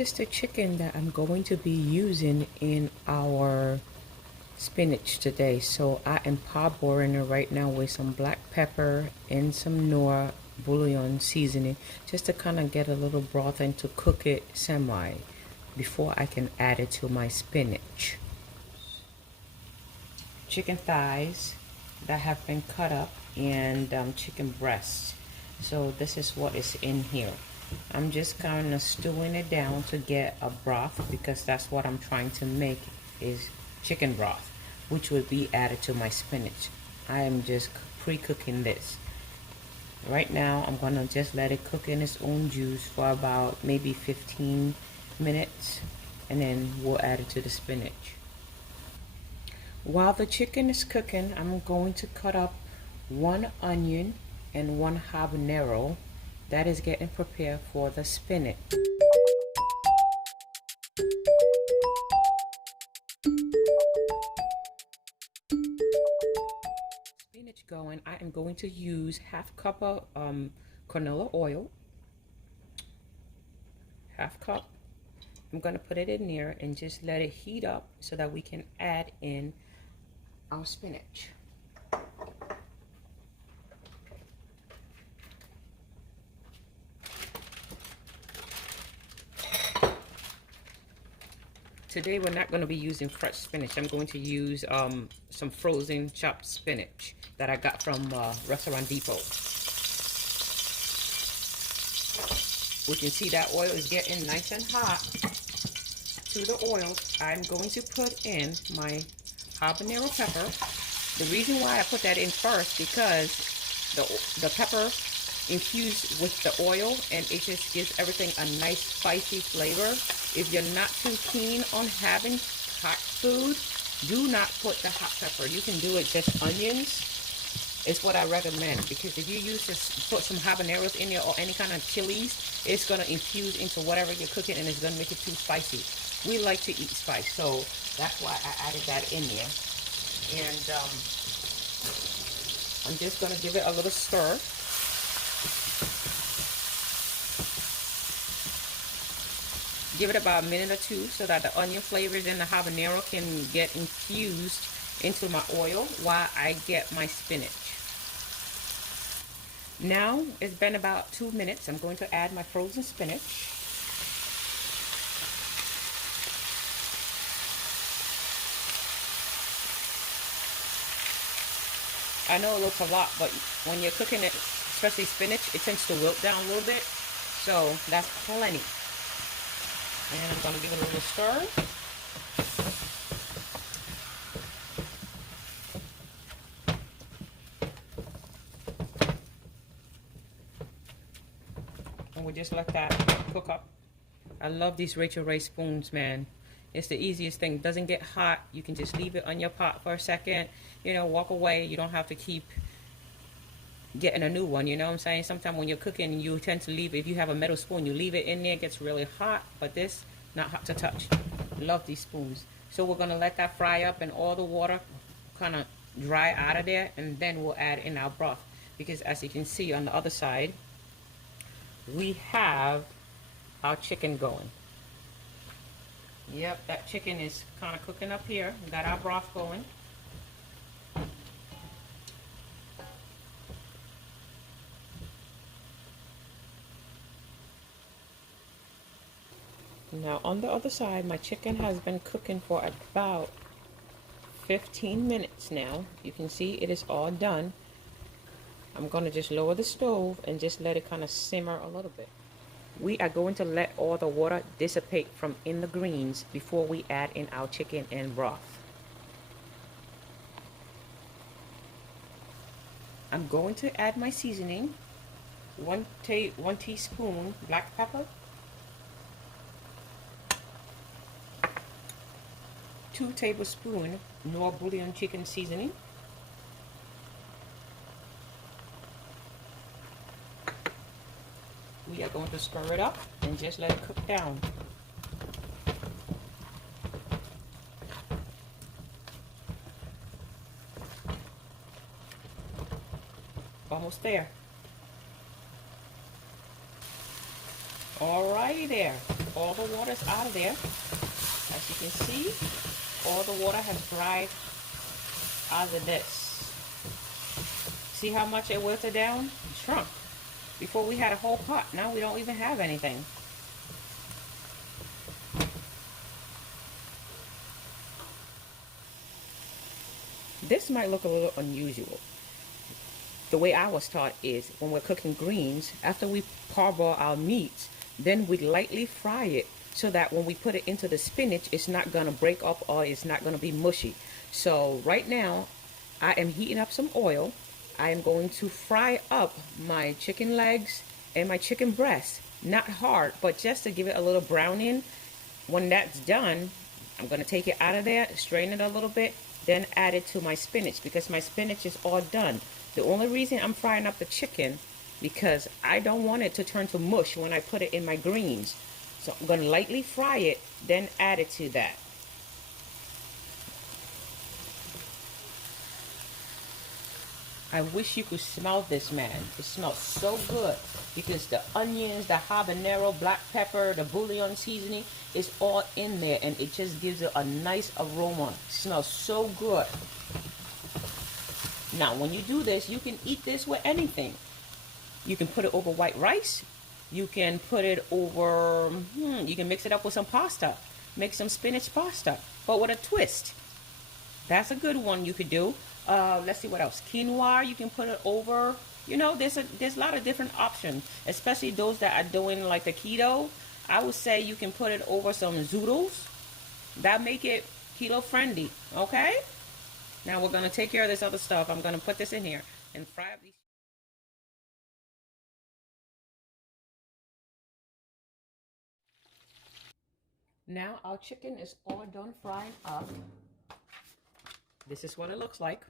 is the chicken that I'm going to be using in our spinach today. So I am parboiling it right now with some black pepper and some knorr bouillon seasoning, just to kind of get a little broth and to cook it semi before I can add it to my spinach. Chicken thighs that have been cut up, and chicken breasts. So this is what is in here. I'm just kind of stewing it down to get a broth, because that's what I'm trying to make, is chicken broth, which will be added to my spinach. I am just pre-cooking this. Right now I'm gonna just let it cook in its own juice for about maybe 15 minutes, and then we'll add it to the spinach. While the chicken is cooking, I'm going to cut up 1 onion and 1 habanero. That is getting prepared for the spinach. Spinach going, I am going to use half cup of canola oil. Half cup. I'm going to put it in there and just let it heat up so that we can add in our spinach. Today we're not going to be using fresh spinach. I'm going to use some frozen chopped spinach that I got from Restaurant Depot. We can see that oil is getting nice and hot. To the oil, I'm going to put in my habanero pepper. The reason why I put that in first, because the pepper infused with the oil, and it just gives everything a nice spicy flavor. If you're not too keen on having hot food, do not put the hot pepper. You can do it just onions. It's what I recommend, because if you use this, put some habaneros in there or any kind of chilies, it's going to infuse into whatever you're cooking, and it's going to make it too spicy. We like to eat spice, so that's why I added that in there. And I'm just going to give it a little stir. Give it about a minute or two so that the onion flavors and the habanero can get infused into my oil while I get my spinach. Now it's been about 2 minutes. I'm going to add my frozen spinach. I know it looks a lot, but when you're cooking it, especially spinach, it tends to wilt down a little bit. So that's plenty. And I'm going to give it a little stir. And we just let that cook up. I love these Rachel Ray spoons, man. It's the easiest thing. It doesn't get hot. You can just leave it on your pot for a second. You know, walk away. You don't have to keep getting a new one. You know what I'm saying? Sometimes when you're cooking, you tend to leave it. If you have a metal spoon, you leave it in there. It gets really hot. But this, not hot to touch. Love these spoons. So we're going to let that fry up and all the water kind of dry out of there. And then we'll add in our broth. Because as you can see on the other side, we have our chicken going. Yep, that chicken is kind of cooking up here. We got our broth going. Now on the other side, my chicken has been cooking for about 15 minutes now. You can see it is all done. I'm going to just lower the stove and just let it kind of simmer a little bit. We are going to let all the water dissipate from in the greens before we add in our chicken and broth. I'm going to add my seasoning. 1 teaspoon black pepper, 2 tablespoons knorr bouillon chicken seasoning, we are going to stir it up and just let it cook down. Almost there. Alrighty there. All the water's out of there. As you can see, all the water has dried out of this. See how much it wilted down? It shrunk. Before we had a whole pot. Now we don't even have anything. This might look a little unusual. The way I was taught is when we're cooking greens, after we parboil our meats, then we lightly fry it so that when we put it into the spinach, it's not going to break up or it's not going to be mushy. So right now, I am heating up some oil. I am going to fry up my chicken legs and my chicken breast. Not hard, but just to give it a little browning. When that's done, I'm going to take it out of there, strain it a little bit, then add it to my spinach because my spinach is all done. The only reason I'm frying up the chicken because I don't want it to turn to mush when I put it in my greens. So I'm going to lightly fry it, then add it to that. I wish you could smell this, man. It smells so good because the onions, the habanero, black pepper, the bouillon seasoning is all in there and it just gives it a nice aroma. It smells so good. Now, when you do this, you can eat this with anything. You can put it over white rice. You can put it over, you can mix it up with some pasta. Make some spinach pasta, but with a twist. That's a good one you could do. Let's see what else. Quinoa, you can put it over. You know, there's a lot of different options, especially those that are doing like the keto. I would say you can put it over some zoodles. That make it keto friendly, okay? Now we're going to take care of this other stuff. I'm going to put this in here and fry up these. Now our chicken is all done frying up. This is what it looks like.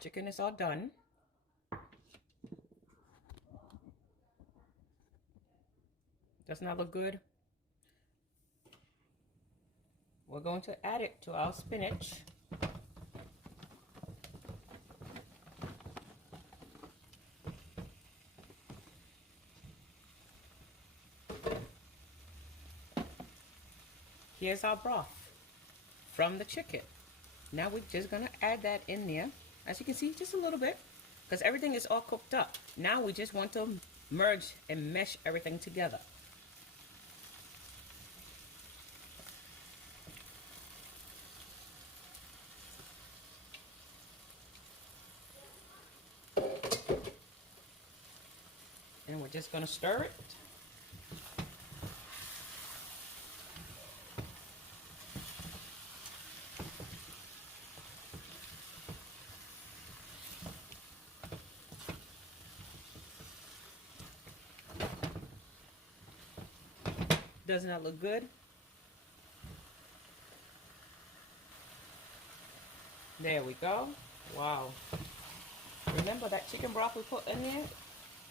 Chicken is all done. Doesn't that look good? We're going to add it to our spinach. Here's our broth from the chicken. Now we're just gonna add that in there. As you can see, just a little bit, because everything is all cooked up. Now we just want to merge and mesh everything together. And we're just gonna stir it. Doesn't that look good? There we go. Wow. Remember that chicken broth we put in there?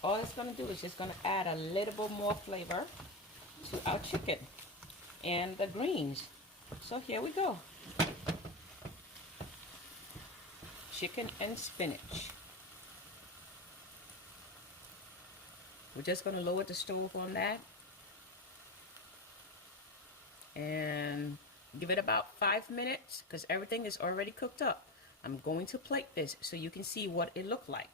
All it's going to do is just going to add a little bit more flavor to our chicken and the greens. So here we go. Chicken and spinach. We're just going to lower the stove on that and give it about 5 minutes because everything is already cooked up. I'm going to plate this so you can see what it looked like.